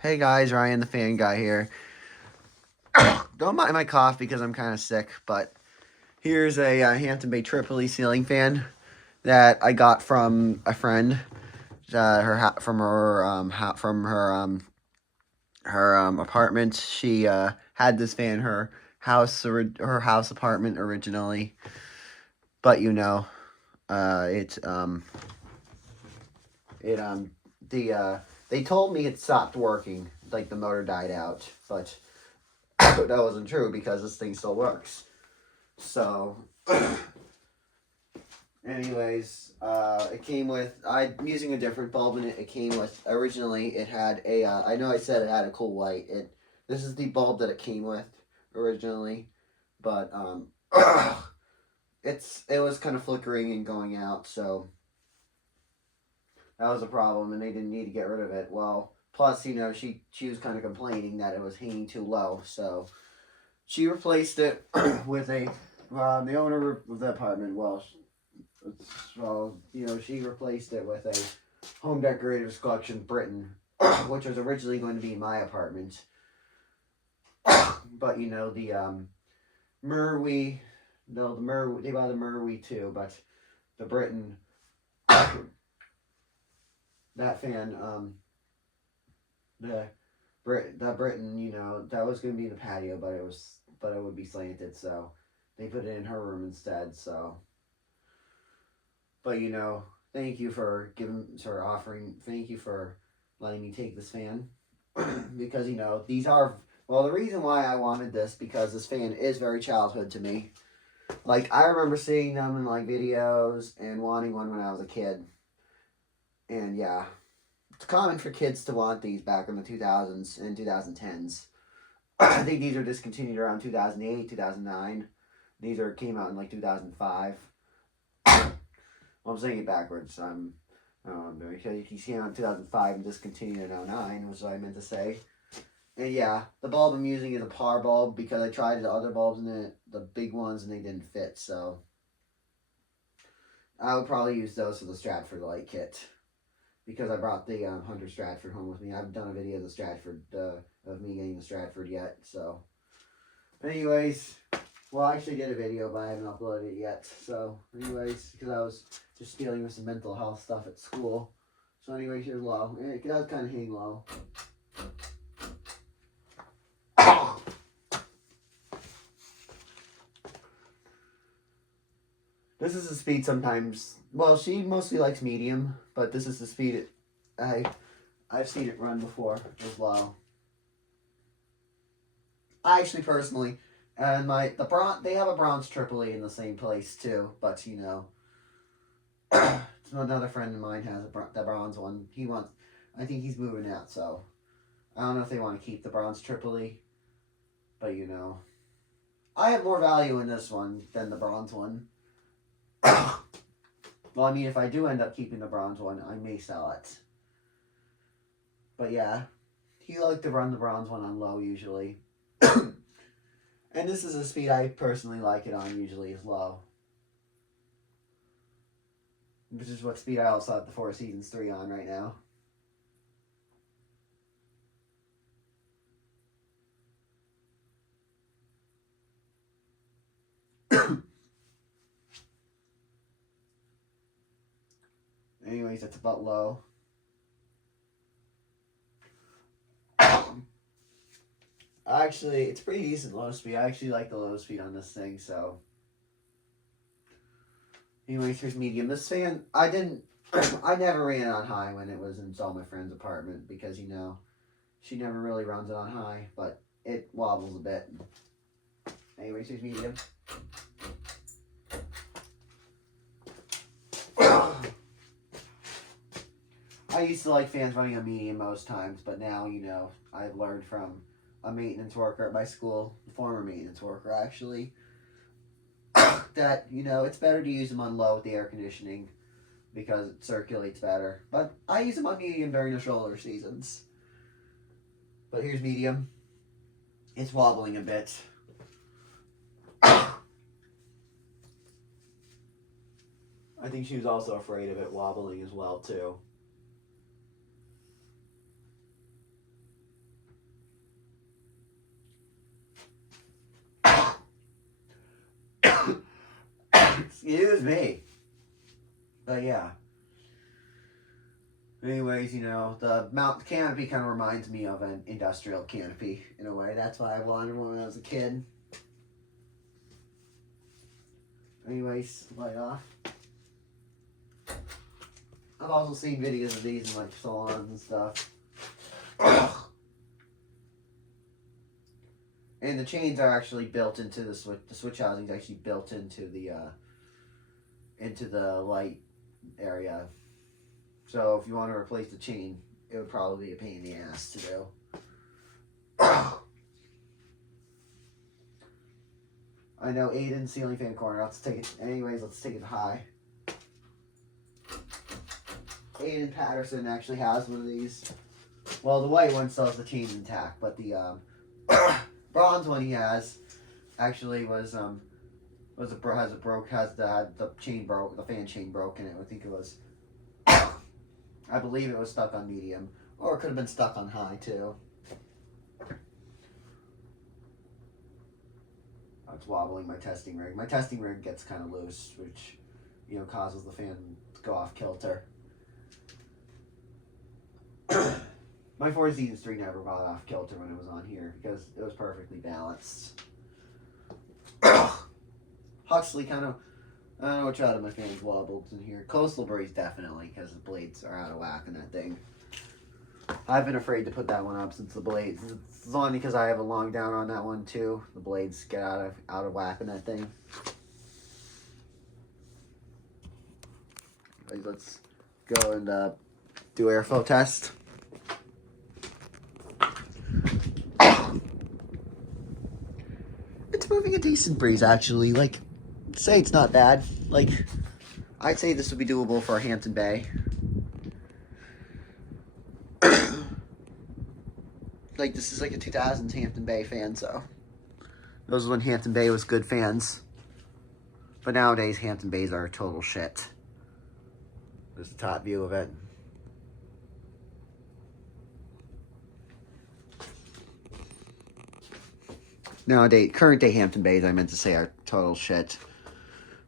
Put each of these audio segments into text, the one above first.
Hey guys, Ryan the fan guy here. Don't mind my cough because I'm kind of sick, but here's a Hampton Bay Tripoli ceiling fan that I got from a friend. From her apartment. She had this fan in her house apartment originally, but uh, it um it the they told me it stopped working, like the motor died out, but that wasn't true because this thing still works. So, anyways, it came with. I'm using a different bulb in it. It came with originally. It had a. I know I said it had a cool white. This is the bulb that it came with originally, but it was kind of flickering and going out, so that was a problem, and they didn't need to get rid of it. Well, plus she was kind of complaining that it was hanging too low, so she replaced it with a the owner of the apartment. She replaced it with a Home Decorators Collection Britain, which was originally going to be my apartment. But the Merwe, no, the Merwe, they bought the Merwe too, but the Britain, that fan, the Britain, that was going to be in the patio, but it would be slanted, so they put it in her room instead. So, but thank you for thank you for letting me take this fan because these are the reason why I wanted this, because this fan is very childhood to me. Like, I remember seeing them in like videos and wanting one when I was a kid, and yeah. It's common for kids to want these back in the 2000s and 2010s. I think these were discontinued around 2008, 2009. Came out in like 2005. Well, I'm saying it backwards. Because he came out in 2005 and discontinued in 2009, was what I meant to say. And yeah, the bulb I'm using is a par bulb because I tried the other bulbs in it, the big ones, and they didn't fit. So I would probably use those for the Stratford light kit, because I brought the Hunter Stratford home with me. I haven't done a video of the Stratford, of me getting the Stratford yet, so. Anyways, I actually did a video, but I haven't uploaded it yet. So, anyways, because I was just dealing with some mental health stuff at school. So, anyways, here's low. It does kind of hang low. This is the speed sometimes. Well, she mostly likes medium, but this is the speed I've seen it run before. As low. I actually personally, and they have a bronze Tripoli in the same place too, but another friend of mine has the bronze one. I think he's moving out, so I don't know if they want to keep the bronze Tripoli, but I have more value in this one than the bronze one. Well, I mean, if I do end up keeping the bronze one, I may sell it. But yeah, he liked to run the bronze one on low usually. And this is a speed I personally like it on, usually is low. Which is what speed I also have the Four Seasons 3 on right now. Anyways, that's about low. Actually, it's pretty decent low speed. I actually like the low speed on this thing, so. Anyways, here's medium. This fan, I never ran it on high when it was installed in my friend's apartment because, she never really runs it on high, but it wobbles a bit. Anyways, here's medium. I used to like fans running on medium most times, but now, I've learned from a maintenance worker at my school, a former maintenance worker actually, that, it's better to use them on low with the air conditioning because it circulates better. But I use them on medium during the shoulder seasons. But here's medium. It's wobbling a bit. I think she was also afraid of it wobbling as well, too. Excuse me. But yeah. Anyways, you know, the mount canopy kind of reminds me of an industrial canopy in a way. That's why I wanted one when I was a kid. Anyways, light off. I've also seen videos of these in like salons and stuff. And the chains are actually built into the switch. The switch housing is actually built into the light area. So if you want to replace the chain, it would probably be a pain in the ass to do. I know Aiden's ceiling fan corner. Let's take it. Anyways, let's take it high. Aiden Patterson actually has one of these. Well, the white one still has the chain intact, but the bronze one he has actually has the chain broke, the fan chain broke in it. I think it was. I believe it was stuck on medium, or it could have been stuck on high too. It's wobbling my testing rig. My testing rig gets kind of loose, which, you know, causes the fan to go off kilter. My Four Seasons 3 never got off kilter when it was on here because it was perfectly balanced. Huxley kind of, I don't know which out of my fans wobbled in here. Coastal Breeze definitely, because the blades are out of whack in that thing. I've been afraid to put that one up since the blades. It's only because I have a long down on that one too. The blades get out of whack in that thing. Let's go and do airflow test. It's moving a decent breeze actually. Like, say it's not bad. Like, I'd say this would be doable for a Hampton Bay. Like, this is like a 2000s Hampton Bay fan, so. Those when Hampton Bay was good fans. But nowadays, Hampton Bays are total shit. There's the top view of it. Nowadays, current day Hampton Bays, I meant to say, are total shit.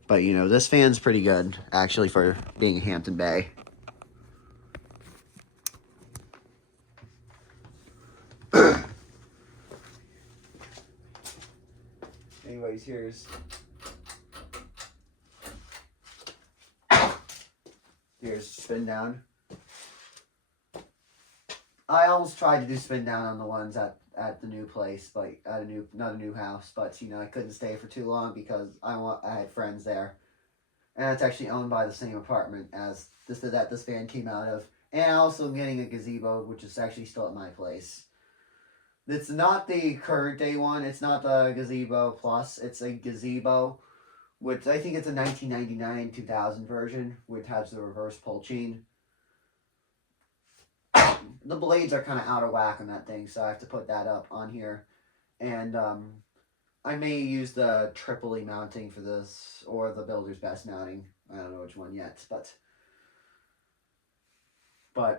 But, you know, this fan's pretty good, actually, for being a Hampton Bay. Anyways, here's spin down. I almost tried to do spin down on the ones at the new place, but not a new house, but you know, I couldn't stay for too long because I had friends there, and it's actually owned by the same apartment as this fan came out of, and also I'm getting a gazebo, which is actually still at my place. It's not the current day one. It's not the gazebo plus. It's a gazebo, which I think it's a 1999-2000 version, which has the reverse pull chain. The blades are kind of out of whack on that thing, so I have to put that up on here. And I may use the Tripoli mounting for this, or the Builder's Best mounting. I don't know which one yet, but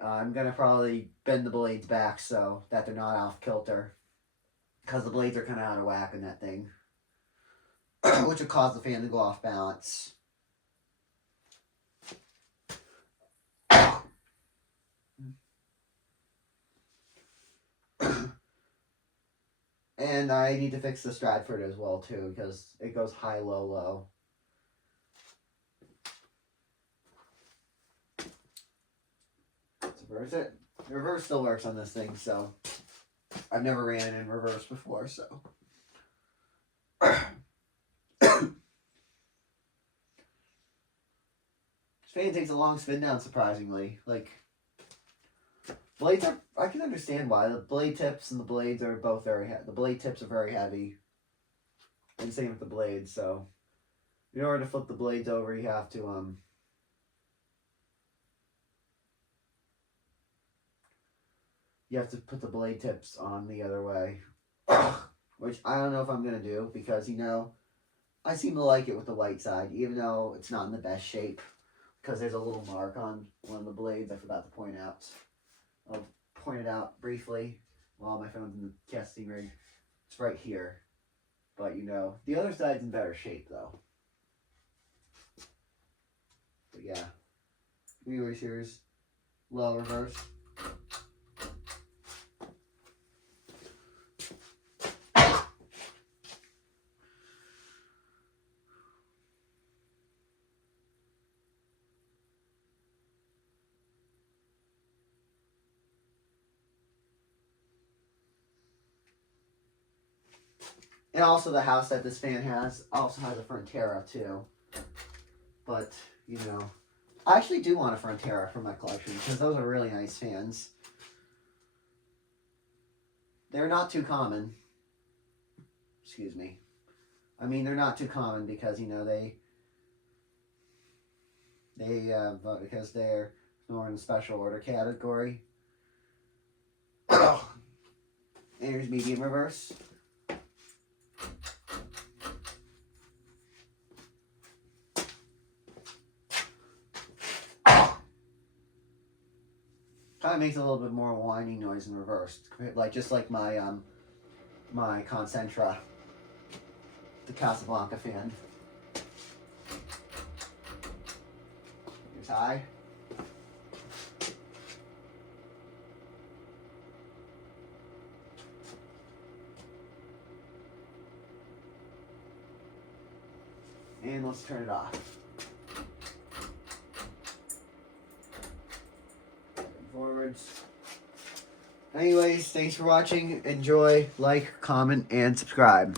I'm going to probably bend the blades back so that they're not off kilter. Because the blades are kind of out of whack in that thing. Which would cause the fan to go off balance. And I need to fix the Stratford as well too, because it goes high, low, low. Let's reverse it. The reverse still works on this thing, so I've never ran it in reverse before, so. This fan takes a long spin down, surprisingly. Like, blades are, I can understand why. The blade tips and the blades are both very heavy. The blade tips are very heavy. And same with the blades, so. In order to flip the blades over, you have to, you have to put the blade tips on the other way. Which I don't know if I'm going to do, because, you know, I seem to like it with the white side, even though it's not in the best shape. Because there's a little mark on one of the blades I forgot to point out. I'll point it out briefly while my phone's in the casting rig. It's right here. But, you know, the other side's in better shape, though. But yeah. Relay series. Low reverse. And also the house that this fan has also has a Frontera too. But, you know, I actually do want a Frontera for my collection because those are really nice fans. They're not too common. Excuse me. I mean, they're not too common because, you know, because they're more in the special order category. And here's medium reverse. Kind of makes a little bit more whining noise in reverse, like just like my my Concentra, the Casablanca fan. Here's high. And let's turn it off. Forwards. Anyways, thanks for watching. Enjoy, like, comment, and subscribe.